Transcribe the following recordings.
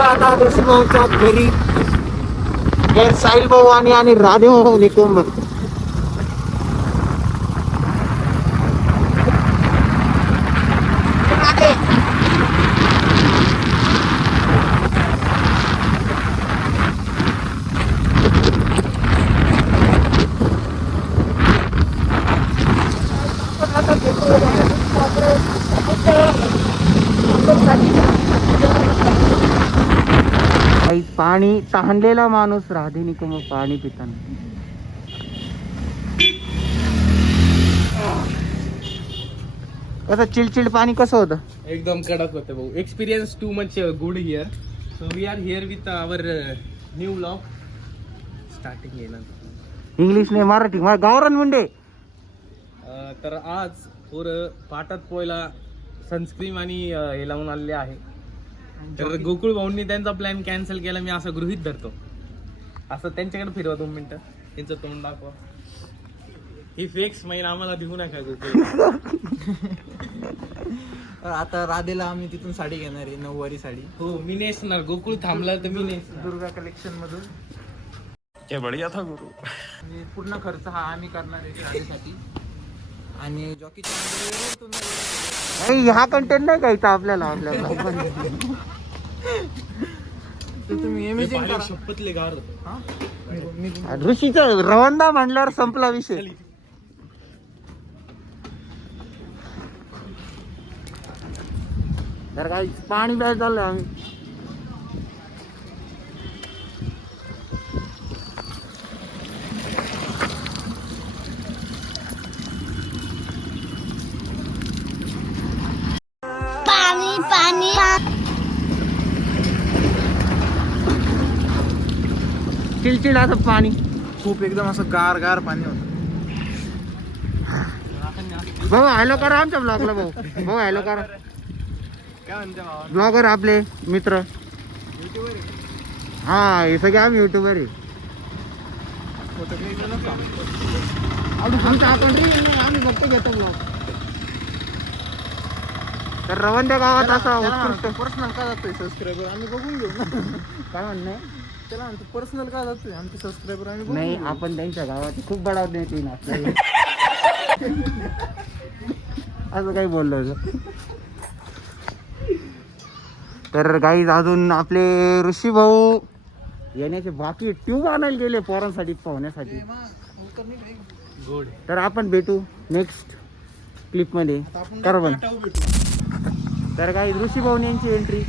आता ऋषीभाऊच्या घरी गैर साहिल भाऊ आणि राधे भाऊ निकुंभ. पाणी तहानलेला माणूस राधे निकुंभ पाणी पिताना. कसं चिलचिल पाणी कसं होतं? एकदम कडक होतं भाऊ. Experience too much good here. So we are here with our new vlog starting येणार इंग्लिश नाही मराठी गावरान मुंडे. तर आज पोरं पाटात पोयला सनस्क्रीन आणि हे लावून आलेले आहे. तर गोकुळ भाऊंनी त्यांचा प्लॅन कॅन्सल केला, मी असं गृहीत धरतो. असं त्यांच्याकडे फिरवा 2 मिनिटं, त्यांचं तोंड दाखवा. ही फेक स्माईल आम्हाला देऊ नका गोकुळ. आता राधेला आम्ही तिथून साडी घेणार आहे, 9वारी साडी. हो मी नेसणार. गोकुळ थांबला तर मी नेसणार. दुर्गा कलेक्शन मधून. क्या बढिया था गुरु. आणि पूर्ण खर्च हा आम्ही करणार आहे राधेसाठी. आणि हा कंटेंट नाही घ्यायचा आपल्याला. तुम्ही इमेजिन करा. शपथले गार होतं. ऋषीचा रवंदा म्हणल्यावर संपला विषय. तर काय पाणी प्यायला चाललंय आम्ही. चिलचिल असं पाणी. खूप एकदम असं गार गार पाणी होतं. भाऊ हॅलो करा आमच्या ब्लॉगला. भाऊ हॅलो करा. काय म्हणते भावा? ब्लॉगर आपले मित्र. हा हे सगळे आम्ही युट्यूबर आहे. आमचा अकाउंट नाही, आम्ही फक्त घेतो ब्लॉग. तर रवंद्या गावात असा उत्कृष्ट पर्सनल का जातोय सबस्क्रायबर आम्ही बघून घेऊ ना. काय म्हणणं आहे? त्याला म्हणतो पर्सनल का जातोय आमचे सबस्क्रायबर आम्ही बघून नाही घेऊ. आपण त्यांच्या गावात खूप बडाव देते ना असं काही बोललो होतं. तर गाईज अजून आपले ऋषी भाऊ येण्याचे बाकी ट्यूब आणायला गेले पोरांसाठी पाहण्यासाठी. गुड. तर आपण भेटू नेक्स्ट क्लिप मध्ये. बरोबर. तर काही ऋषी भाऊ यांची एंट्री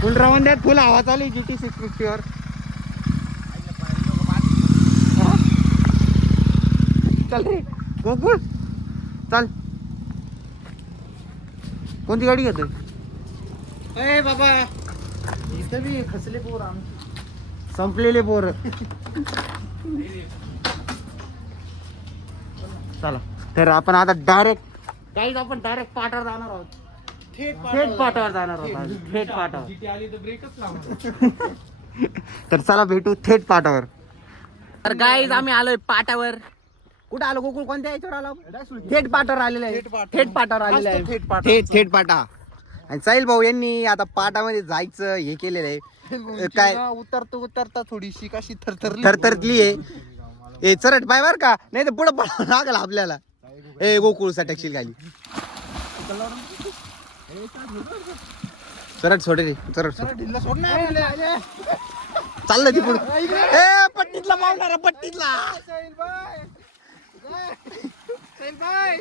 फुल रवंद्यात फुल हवा चालू GT 650 वर. चल रे गोकुळ चल. कोणती गाडी घेतोय? ए बाबा इथं बी खचले पोर आमचे. संपलेले पोर. चला तर आपण आता डायरेक्ट काहीच आपण डायरेक्ट पाटावर जाणार आहोत. थेट पाटावर जाणार आहोत. थेट पाटावर. जिथे आली तर ब्रेकच लावणार. तर चला भेटू थेट पाटावर. तर गाईज आम्ही आलोय पाटावर. कुठं आलो गोकुळ? कोणत्या याच्यावर आलो? थेट पाटावर आलेले आहे. थेट पाटावर आलेले आहे. थेट पाटा. थेट पाटा. आणि साहिल भाऊ यांनी आता पाटामध्ये जायचं हे केलेलं आहे. काय उतरता थोडीशी कशी थरथरली आहे. ए चरट पाय बर का, नाही तर पुढे लागला आपल्याला. ए गोकुळ सटकशील खाली. चरट सोड रे. चरट सोड. चाललं ती पुढे. ए पट्टीतला पावणार पट्टीतला.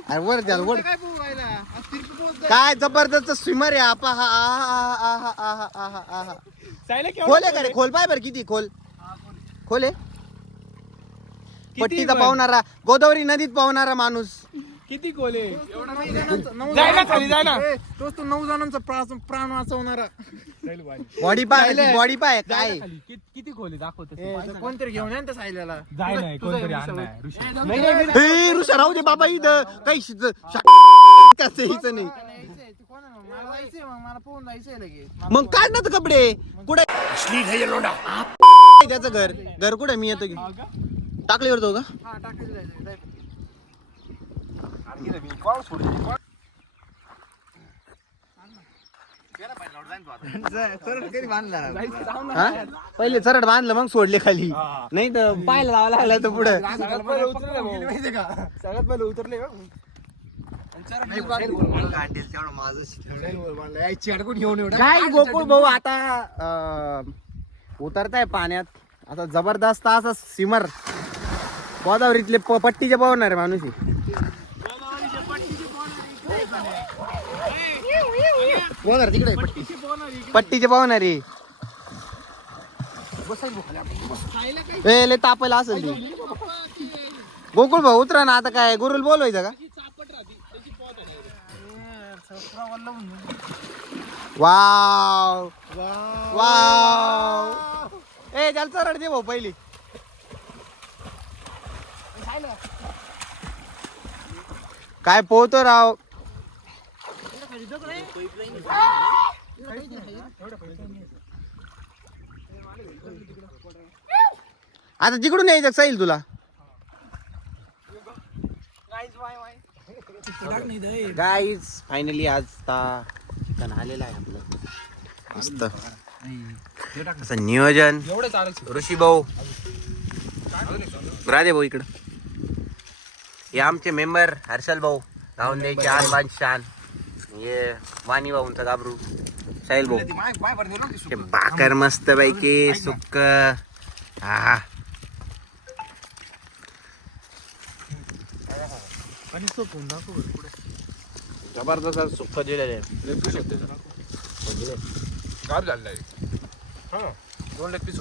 अरे वर द्याल वर. काय जबरदस्त स्विमर आहे आपा. हा खोल आहे का रे? खोल पाय बर किती खोल. खोल आहे. पट्टीचा पावणारा गोदावरी नदीत पावणारा माणूस. किती कोले? जायला खाली जायला. तोच तो 9 जणांचा प्राण वाचवणारा. बॉडी पाय बॉडी पाय काय. किती खोले दाखवतो. कोणतरी घेऊन या सायल्याला. जाय नाही कोणतरी आणलाय ऋषी. ए ऋषा राहू दे बाबा. इथं काही कसं हिचं नाही. मला जायचंय मग मला पोहून जायचंय लगेच मग काढ ना तर कपडे कुठे त्याचं घर कुठे मी येतो की टाकलीवर तो का हा टाकायचं जायचं हा पहिले चरड बांधलं मग सोडले खाली नाही तर पायला लावा लागला तर पुढे सगळ्यात पहिले उतरले काय गोकुळ भाऊ आता उतरताय पाण्यात आता जबरदस्त असं सिमर गोदावरीतले पट्टीचे पवणार माणूस बोलणार तिकडे पट्टीचे पवणारी लय तापायला असेल ती गोकुळ भाऊ उतरा ना आता काय गुरुल बोलवायचं का वाव वाव ए त्याला चरड दे भाऊ पहिली काय पोहतो राव आता तिकडून यायचं सैल तुला गाईज फायनली आज चिकन आलेलं आहे आपलं मस्त असं नियोजन ऋषी भाऊ राधे भाऊ इकडं हे आमचे मेंबर हर्षल भाऊ गाऊन द्यायचे आन बान शान हे वाणी भाऊंचा गाबरू साहिल भाऊ ते भाकर मस्त पैकी सुक्क हा जबरदस्त सुक्क दिलेले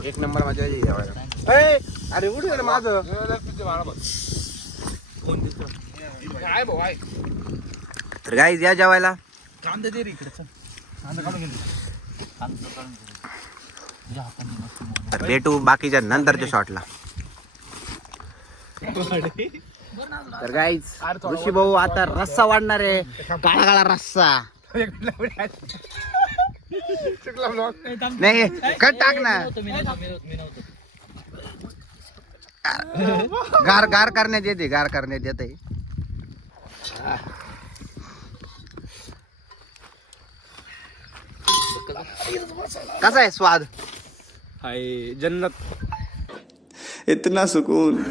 एक नंबर माझ्या अरे उठ माझं तर गाईज या जेवायला तर भेटू बाकीच्या नंतरच्या शॉटला तर गाईज ऋषी भाऊ आता रस्सा वाढणार आहे काळा काळा रस्सा नाही कट टाक ना गार गार करण्यात येते गार करण्यात येते कसा आहे स्वाद हाय जन्नत इतना सुकून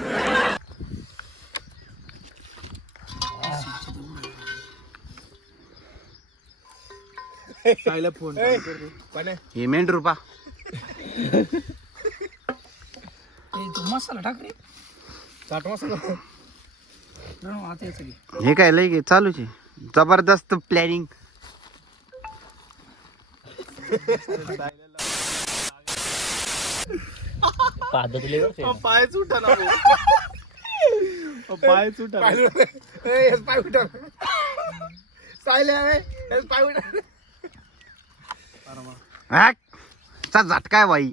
फोन हे मेंढ रुपा मसाला टाक रे चाट मसाला हे काय लय चालूच आहे जबरदस्त प्लॅनिंग पाय सुटा ना पाय सुटा पाय उठा पाय उठा झटकाय बाई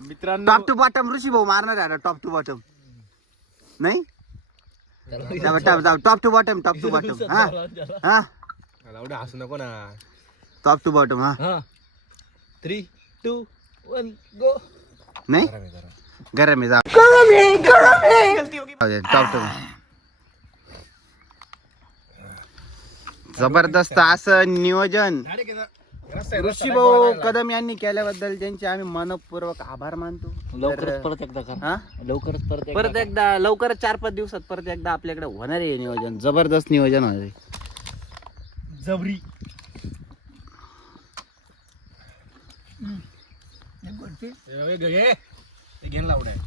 मित्रांनो टॉप टू बॉटम ऋषी भाऊ मारणार आहे टॉप टू बॉटम नाही टॉप टू बॉटम हा हा एवढं हसू नको ना टॉप टू बॉटम हा 3, 2, 1 गो नाही गरम आहे टॉप टू जबरदस्त असं नियोजन ऋषी भाऊ कदम यांनी केल्याबद्दल त्यांचे आम्ही मनपूर्वक आभार मानतो. लवकरच परत एकदा करा. लवकरच परत एकदा लवकरच 4-5 दिवसात परत एकदा आपल्याकडे होणार आहे नियोजन. जबरदस्त नियोजन होणार आहे. जबरी घेऊन लावड आहे.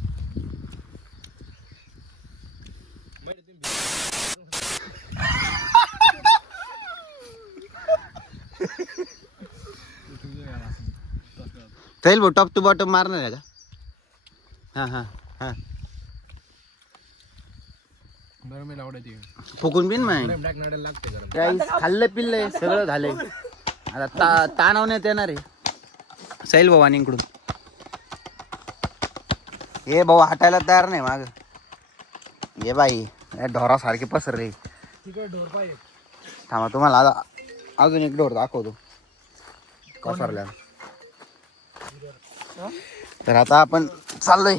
चल भाऊ टॉप टू बॉटम मारणार आहे का? हा हा हा बरं मी लावडायची फुकून बिन माय खाल्लं पिल्लंय सगळं झालंय. आता ताणवण्यात येणार आहे सैल भवानीकडून. हे भाऊ हटायला तयार नाही माग. ये बाई ढोरासारखे पसर रे. थांबा तुम्हाला आता अजून एक डोर दाखवतो पसरल्या. तर आता आपण चाललोय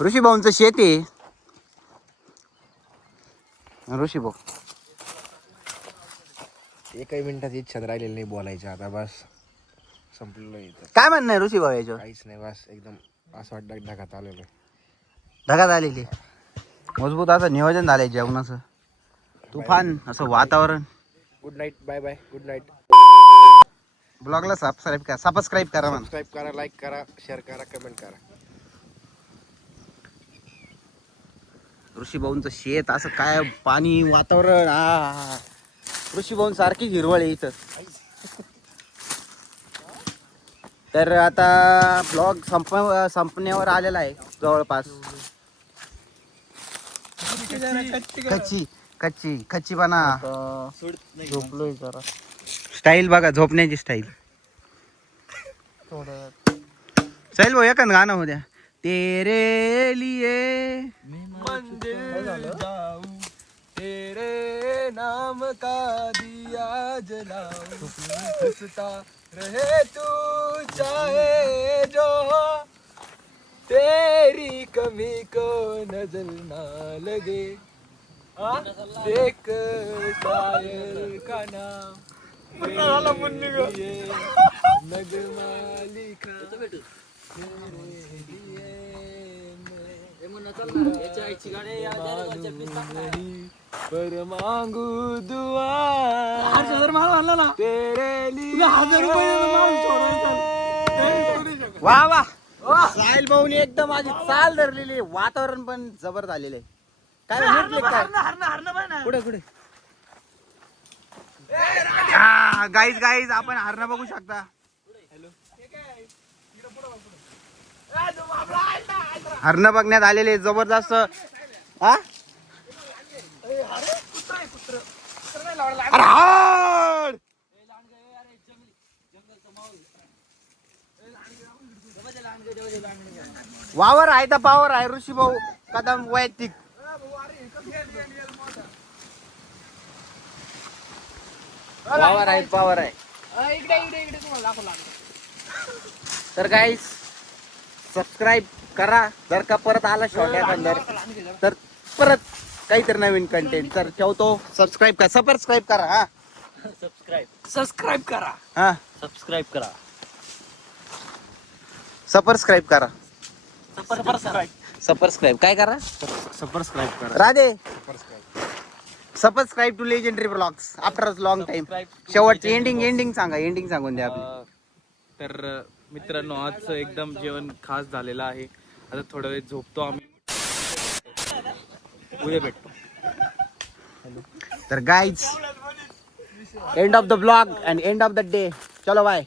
ऋषी भाऊंचं शेत आहे. ऋषी भाऊ एकही मिनिटाची इच्छा राहिलेली नाही बोलायची आता. बस संपलेलं इथं. काय म्हणणं आहे ऋषी भाऊ याच्यावर? काहीच नाही. बस एकदम असं वाटतं ढगात आलेलं. ढगात आलेली मजबूत असं नियोजन झालंय जेवणाचं. तुफान असं वातावरण. Good night. Bye bye. Good night. ब्लॉगला सबस्क्राईब करा म्हणा. सबस्क्राईब करा, लाईक करा, शेअर करा, कमेंट करा. ऋषी भाऊंचं शेत असं काय पाणी वातावरण. ऋषी भाऊन सारखी हिरवळ आहे इथं. तर आता ब्लॉग संपण्यावर आलेला आहे जवळपास. कच्ची बना. झोपलोय जरा स्टाईल बघा झोपण्याची स्टाईल. थोडं साहिल भाऊ एखादं गाणं होत्या. तेरे लिए मंदिर जाऊं तेरे नाम का दिया जलाऊं हंसता रहे तू चाहे जो हो तेरी कमी को नजर ना लगे देख शायर का नाम तेरे लिए नगमा लिखा पर मांगू दुआ तेरे लिए. वा वा साहिल भाऊनी एकदम माझी चाल धरलेली. वातावरण पण जबर झालेलं आहे. काय म्हटले काय पुढे गाईज आपण हरणं बघू शकता. हरणं बघण्यात आलेले जबरदस्त. हा अरे हाड! वावर आहे तर पावर आहे ऋषी भाऊ कदम वैयक्तिक. पावर आहे. तर गाईस सबस्क्राईब करा. जर का परत आला शॉर्ट अंदर तर परत काहीतरी नवीन कंटेंट. तर ठेवतो. सबस्क्राईब करा. सबस्क्राईब करा. हा सबस्क्राईब करा. हा सबस्क्राईब करा. सबस्क्राईब करा. सबस्क्राईब सबस्क्राईब काय करा. सबस्क्राईब करा. Radhe subscribe to legendary blogs after long time. शेवटची एंडिंग सांगून द्या आपली. तर मित्रांनो आजचं एकदम जेवण खास झालेलं आहे. आता थोडा वेळ झोपतो आम्ही. उद्या भेटतो. तर guys end of the blog and end of the day. चलो बाय.